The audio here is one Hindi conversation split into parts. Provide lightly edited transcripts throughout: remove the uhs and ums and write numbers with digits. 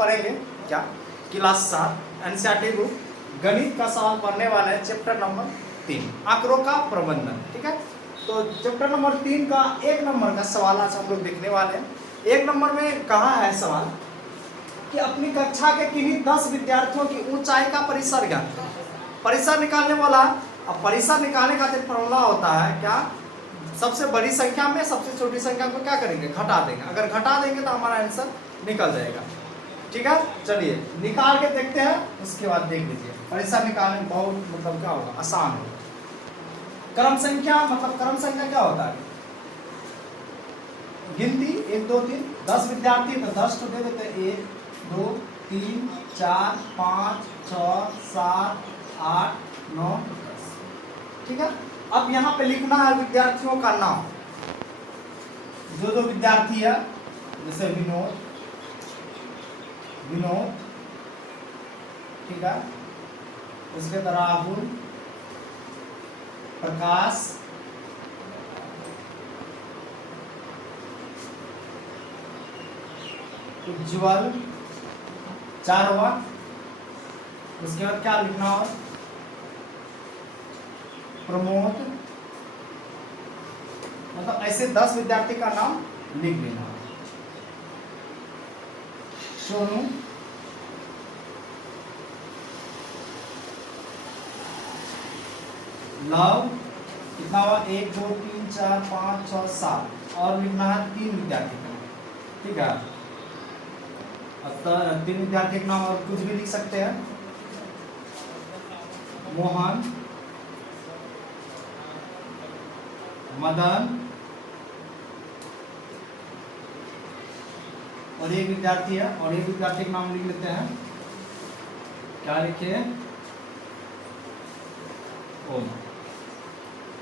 पढ़ेंगे क्या, क्लास 7 एनसीईआरटी बुक गणित का सवाल पढ़ने वाले हैं, चैप्टर नंबर 3 आंकड़ों का प्रबंधन। ठीक है, तो चैप्टर नंबर 3 का 1 नंबर का सवाल आज हम लोग देखने वाले हैं। 1 नंबर में कहा है सवाल कि अपनी कक्षा के किन्हीं 10 विद्यार्थियों की ऊंचाई का परिसर ज्ञात करें। परिसर निकालने वाला, अब परिसर निकालने का फॉर्मूला होता है क्या, सबसे बड़ी संख्या में सबसे छोटी संख्या को क्या करेंगे, घटा देंगे। अगर घटा देंगे तो हमारा आंसर निकल जाएगा। ठीक है, चलिए निकाल के देखते हैं, उसके बाद देख लीजिए। परिसर निकालने बहुत मतलब क्या होगा, आसान होगा। क्रम संख्या मतलब क्रम संख्या क्या होता है, गिनती 1 2 3, 10 विद्यार्थी तो 10 तो दे देते हैं, 1 2 3 4 5 6 7 8 9 10। ठीक है, अब यहाँ पे लिखना है विद्यार्थियों का नाम, जो विद्यार्थी है, जैसे विनोद, ठीक है, उसके बाद राहुल, प्रकाश, उज्ज्वल, 4 हुआ। उसके बाद क्या लिखना हो, प्रमोद, मतलब ऐसे 10 विद्यार्थी का नाम लिख लेना। सोनू, लव, कितना हुआ, 1 2 3 4 5 6 7, और लिखना है 3 विद्यार्थी का। ठीक है, अब 3 विद्यार्थी का नाम और कुछ भी लिख सकते हैं, मोहन, मदन, और एक विद्यार्थी है, और एक विद्यार्थी का नाम लिख लेते हैं, क्या लिखे, ओम।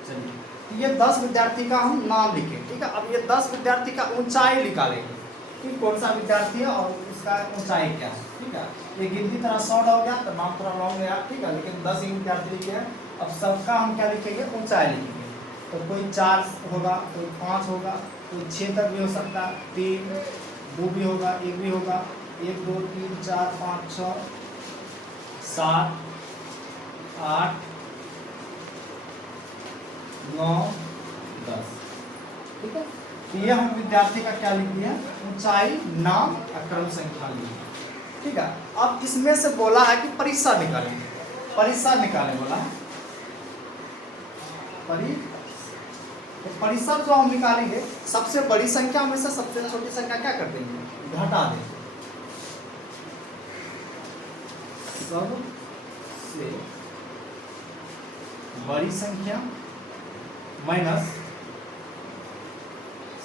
चलिए, तो ये 10 विद्यार्थी का हम नाम लिखे। ठीक है, अब ये 10 विद्यार्थी का ऊंचाई निकालेंगे कि कौन सा विद्यार्थी है और उसका ऊंचाई क्या है। ठीक है, ये गिनती थोड़ा शॉर्ट हो गया तो नाम थोड़ा लॉन्ग गया। ठीक है, लेकिन 10 ही विद्यार्थी लिखे हैं। अब सबका हम क्या लिखेंगे, ऊंचाई लिखेंगे। तो कोई 4 होगा, कोई 5 होगा, कोई 6 तक भी हो सकता है, 3 2 भी होगा, 1 भी होगा, 1 2 3 4 5 6 7 8 9 10। ठीक है, तो ये हम विद्यार्थी का क्या लिख दिया, ऊंचाई, नाम, क्रम संख्या लिखी। ठीक है, अब इसमें से बोला है कि परिसर निकालेंगे, परिसर निकालने बोला है, तो परिसर जो हम निकालेंगे, सबसे बड़ी संख्या में से सबसे छोटी संख्या क्या कर देंगे, घटा देंगे। सबसे बड़ी संख्या माइनस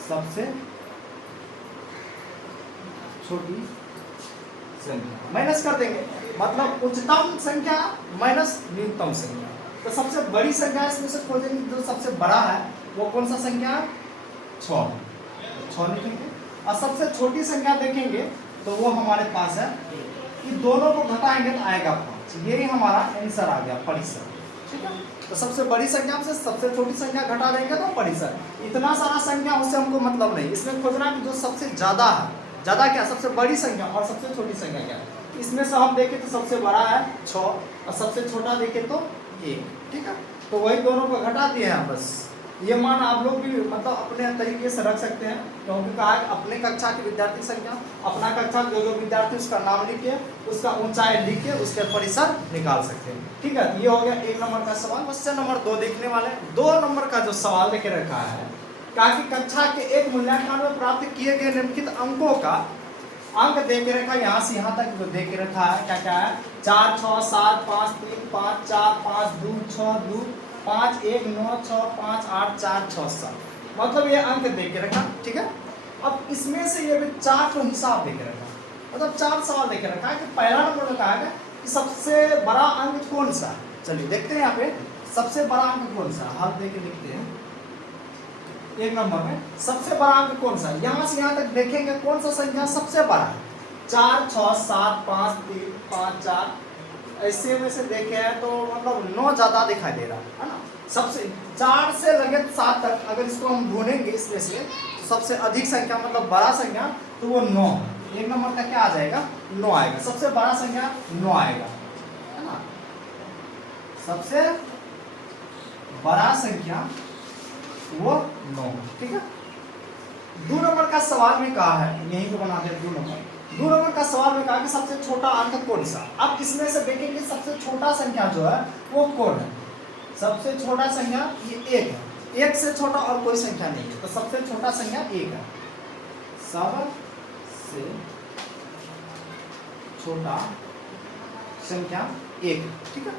सबसे छोटी संख्या, माइनस कर देंगे, मतलब उच्चतम संख्या माइनस न्यूनतम संख्या। तो सबसे बड़ी संख्या इसमें से खोजेंगे, जो सबसे बड़ा है वो कौन सा संख्या है, 6, 6 लिखेंगे। और सबसे छोटी संख्या देखेंगे तो वो हमारे पास है, ये दोनों को घटाएंगे तो आएगा 5। यही हमारा आंसर आ गया, परिसर। ठीक है, तो सबसे बड़ी संख्या से सबसे छोटी संख्या घटा देंगे तो परिसर। इतना सारा संख्या उससे हमको मतलब नहीं, इसमें खोजना कि जो सबसे ज्यादा है, ज्यादा क्या, सबसे बड़ी संख्या और सबसे छोटी संख्या क्या है। इसमें से हम देखें तो सबसे बड़ा है 6 और सबसे छोटा देखें तो 1। ठीक है, तो वही दोनों को घटा दिए हैं बस। ये मान आप लोग भी मतलब अपने तरीके से रख सकते हैं, क्योंकि कहा है अपने कक्षा की विद्यार्थी संख्या, अपना कक्षा जो विद्यार्थी उसका नाम लिख के, उसका ऊंचाई लिख के, उसके परिसर निकाल सकते हैं। ठीक है, ये हो गया 1 नंबर का सवाल। क्वेश्चन नंबर 2 देखने वाले। 2 नंबर का जो सवाल लेके रखा है, कहा कि कक्षा के एक मूल्यांकन में प्राप्त किए गए निम्नलिखित अंकों का अंक दे के रखा, यहाँ से यहाँ तक जो दे के रखा है, क्या क्या है, 4 6 7 5 3 5 4 5 2 6 2 5 1 9 6 5 8 4 6 7, मतलब ये अंक दे के रखा। ठीक है, अब इसमें से ये भी 4 को हिसाब दे के रखा, मतलब 4 सवाल दे के रखा है कि पहला नंबर में कहा है कि सबसे बड़ा अंक कौन सा है। चलिए देखते हैं यहाँ पे सबसे बड़ा अंक कौन सा, हाथ दे के लिखते हैं। 1 नंबर में सबसे बड़ा अंक कौन सा है, यहाँ से यहाँ तक देखेंगे कौन सा संख्या सबसे बड़ा है। 4 6 7 5 3 5 4, ऐसे में से देखे हैं तो मतलब 9 ज़्यादा दिखाई दे रहा है ना। सबसे 4 से लगे 7 तक अगर इसको हम ढूंढेंगे इसमें से, तो सबसे अधिक संख्या मतलब बड़ा संख्या तो वो 9, 1 नंबर का क्या आ जाएगा 9 आएगा, सबसे बड़ा संख्या 9 आएगा, है ना। सबसे बड़ा संख्या वो 9, ठीक है। 2 नंबर का सवाल में कहा है, यहीं पे बना दे 2 नंबर का सवाल में कहा कि सबसे छोटा अंक कौन सा। अब इसमें से देखेंगे सबसे छोटा संख्या जो है वो कौन है। सबसे छोटा संख्या ये 1 है, 1 से छोटा और कोई संख्या नहीं है, तो सबसे छोटा संख्या 1 है। सबसे छोटा संख्या 1, ठीक है।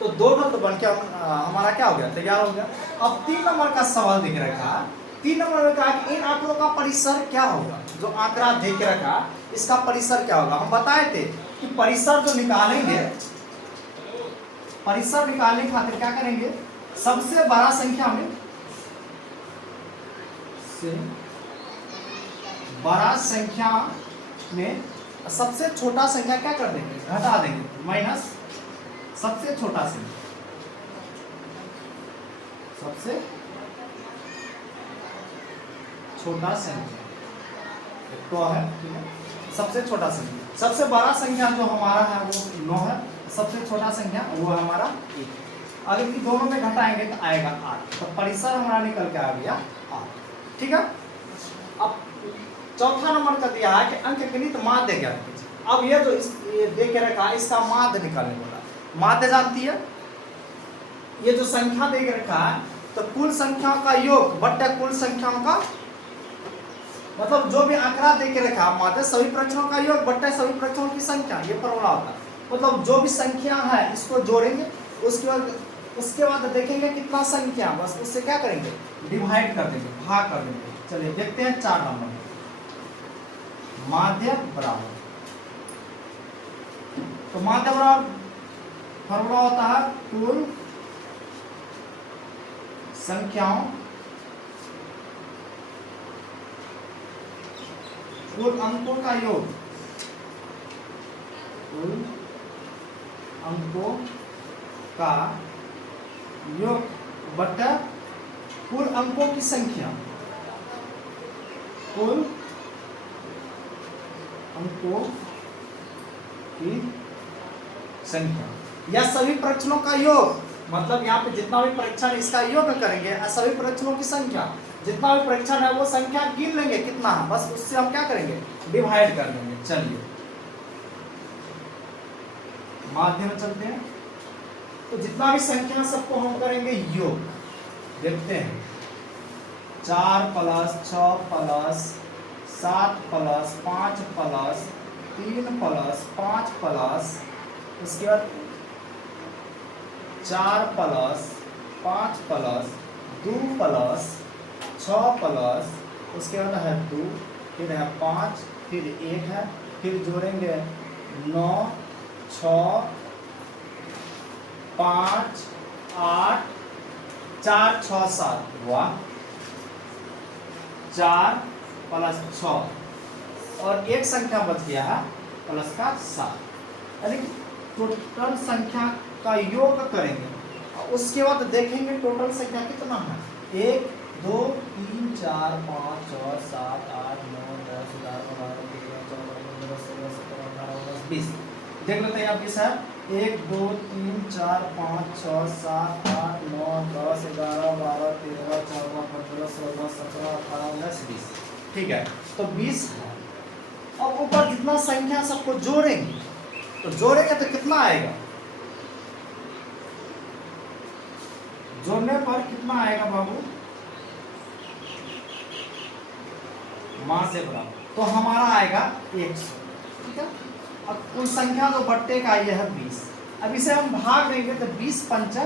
तो 2 तो बन के हमारा क्या हो गया, तैयार हो गया। अब 3 नंबर का सवाल देख रखा है। 3 नंबर में कहा कि इन आंकड़ों का परिसर क्या होगा। जो आंकड़ा देख रखा इसका परिसर क्या होगा। हम बताए थे कि परिसर जो निकालेंगे, परिसर निकालने खातिर क्या करेंगे, सबसे बड़ा संख्या में से बड़ा संख्या में सबसे छोटा संख्या क्या कर देंगे, घटा देंगे, माइनस सबसे छोटा संख्या, सबसे छोटा संख्या तो है, ठीक है। सबसे छोटा संख्या, सबसे बड़ा संख्या जो हमारा है वो 9 है, सबसे छोटा संख्या वो हमारा 1। अगर इन दोनों में घटाएंगे तो आएगा 8, तो परिसर हमारा निकल के आ गया 8, ठीक है। अब चौथा नंबर का दिया है कि अंकगणित माध्य ज्ञात कीजिए। अब ये जो ये दे के रखा है इसका माध्य निकालने वाला। माध्य जानती है, ये जो संख्या दे के रखा है तो कुल संख्याओं का योग बट्टा कुल संख्याओं का, मतलब जो भी आंकड़ा दे के रखा माध्य सभी प्रक्षणों का योग बट्टा सभी प्रक्षणों की संख्या, ये फॉर्मूला होता है। मतलब जो भी संख्या है इसको जोड़ेंगे, उसके बाद देखेंगे कितना संख्या, बस उससे क्या करेंगे, डिवाइड कर देंगे, भाग कर देंगे। चलिए देखते हैं 4 नंबर माध्य बराबर। तो माध्य बराबर फॉर्मूला होता है कुल संख्याओं, कुल अंकों का योग, कुल अंकों का योग बटा कुल अंकों की संख्या, कुल अंकों की संख्या या सभी परीक्षणों का योग। मतलब यहाँ पे जितना भी परीक्षण इसका योग करेंगे, सभी परीक्षणों की संख्या, जितना भी परीक्षण है वो संख्या गिन लेंगे कितना है, बस उससे हम क्या करेंगे, डिवाइड कर देंगे। चलिए माध्य में चलते हैं। तो जितना भी संख्या सबको हम करेंगे योग, देखते हैं 4 + 6 + 7 + 5 + 3 + 5 + उसके बाद 4 + 5 + 2 + 6 + उसके बाद है 2, फिर है 5, फिर 1 है, फिर जोड़ेंगे 9 6 5 8 4 6 7, वाह, 4 + 6 और एक संख्या बच गया है प्लस का 7, यानी कि टोटल संख्या का योग करेंगे और उसके बाद देखेंगे टोटल संख्या कितना है। 1 2 3 4 5 6 7 8 9 10 11 12 13 14 15 16 17 18 19 20। देख लेते हैं आप ये सर 1 2 3 4 5 6 7 8 9 10 11 12 13 14 15 16 17 18 19 20, ठीक है। तो 20 है। अब ऊपर जितना संख्या सबको जोड़ेंगे, तो जोड़ेंगे तो कितना आएगा, जोड़ने पर कितना आएगा बाबू, मां से बराबर, तो हमारा आएगा 100, ठीक है। अब कुल संख्या जो बट्टे का ये है 20। अब इसे हम भाग देंगे तो 20 × 5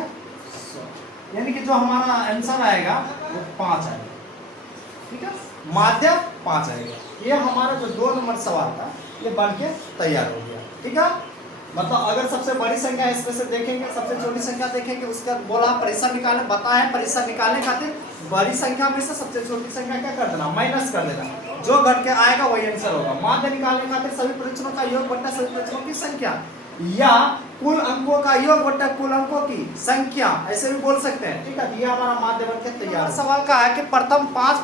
100, यानी कि जो हमारा आंसर आएगा वो 5 आएगा, ठीक है। माध्य 5 आएगा। ये हमारा जो 2 नंबर सवाल था ये बन के तैयार हो गया, ठीक है। मतलब अगर सबसे बड़ी संख्या इसमें से देखेंगे, सबसे छोटी संख्या देखेंगे, उसका बोला परिसर निकालने, बताया परिसर निकालने खातिर बड़ी संख्या में से सबसे छोटी संख्या क्या कर देना, माइनस कर देना, जो घट के आएगा वही आंसर होगा। माध्य निकालने खातिर सभी परीक्षणों का योग बट्टा सभी परीक्षणों की संख्या या कुल अंकों का योग बट्टा कुल अंकों की संख्या, ऐसे भी बोल सकते हैं, ठीक है। ये हमारा माध्य बन के तैयार। सवाल का है कि प्रथम 5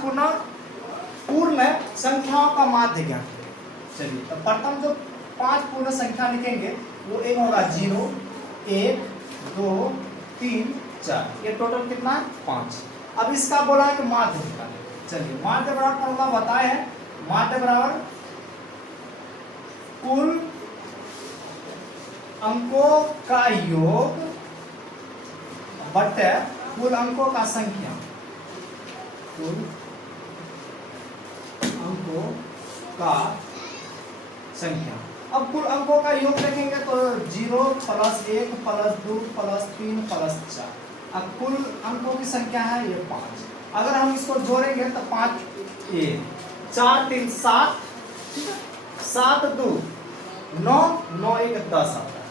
पूर्ण संख्याओं का माध्य ज्ञात करें। चलिए तो प्रथम जो 5 पूर्ण संख्या लिखेंगे वो एक होगा 0, 1, 2, 3, 4, ये टोटल कितना है 5। अब इसका बोला है कि माध्य निकालें। चलिए माध्य बराबर फॉर्मूला बताए हैं, माध्य बराबर कुल अंकों का योग बटे कुल अंकों का संख्या, कुल अंकों का संख्या। अब कुल अंकों का योग देखेंगे तो 0 + 1 + 2 + 3 + 4। अब कुल अंकों की संख्या है ये 5। अगर हम इसको जोड़ेंगे तो 5 1 4 3 7, ठीक है, 7 2 9 9 1 10 आता है,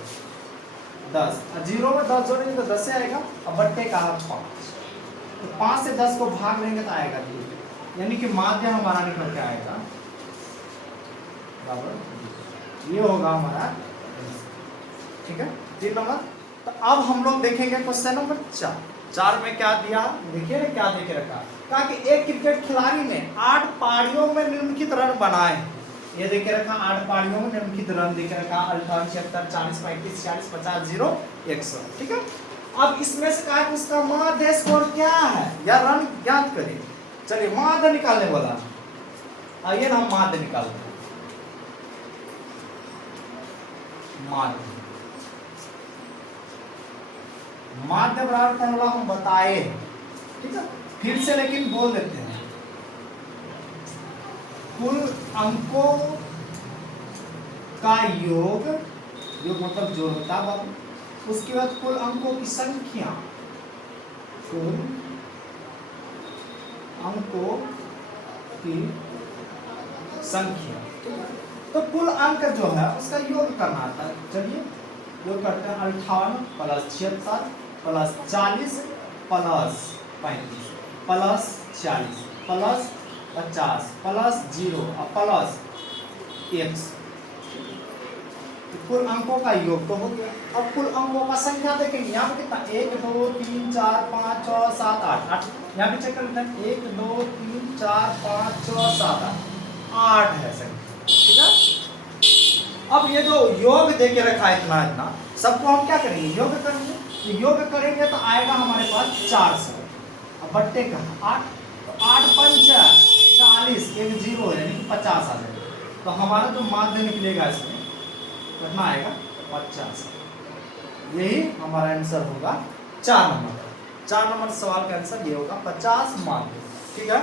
10। 0 में 10 जोड़ेंगे तो 10 से आएगा। अब बट्टे का है 5, तो 5 से 10 को भाग लेंगे तो आएगा 2, यानी कि माध्य हमारा निकल के आएगा बराबर, ये होगा हमारा, ठीक है 3 नंबर। तो अब हम लोग देखेंगे क्वेश्चन नंबर 4 में क्या दिया, देखिए ना क्या देके रखा। कहा कि एक क्रिकेट खिलाड़ी ने 8 पारियों में निम्नलिखित रन बनाए। ये देके रखा 8 पारियों में निम्नलिखित रन देके रखा 58 76 40 35 46 50 0 100, ठीक है। अब इसमें से कहा कि उसका माध्य स्कोर क्या है या रन ज्ञात करें। चलिए माध्य निकालने वाला, आइए ना हम माध्य निकालते हैं। माध्य बराबर फॉर्मूला हम बताए, ठीक है, फिर से लेकिन बोल देते हैं। कुल अंकों का योग, योग मतलब जोड़ होता है, उसके बाद कुल अंकों की संख्या, कुल अंकों की संख्या, तो कुल अंक जो है उसका योग करना आता है। चलिए योग करते हैं। 58 + 76 + 40 + 35 + 40 + 50 + 0 + 100, कुल अंकों का योग तो हो गया। अब कुल अंकों का संख्या देखेंगे, यहाँ पे कितना 1 2 3 4 5 6 7 8 8, यहाँ पे चेक कर लेते हैं 1 2 3 4 5 6 7 8 है संख्या, ठीक है। अब ये जो योग दे के रखा है इतना इतना, सबको हम क्या करेंगे योग करेंगे। तो योग करेंगे तो आएगा हमारे पास 400। अब बट्टे का 8, तो 8 5 40, एक 0 यानी कि 50 आ जाएगा। तो हमारा जो माध्य निकलेगा इसमें कितना आएगा 50। यही हमारा आंसर होगा 4 नंबर। 4 नंबर सवाल का आंसर ये होगा 50 माध्य, ठीक है।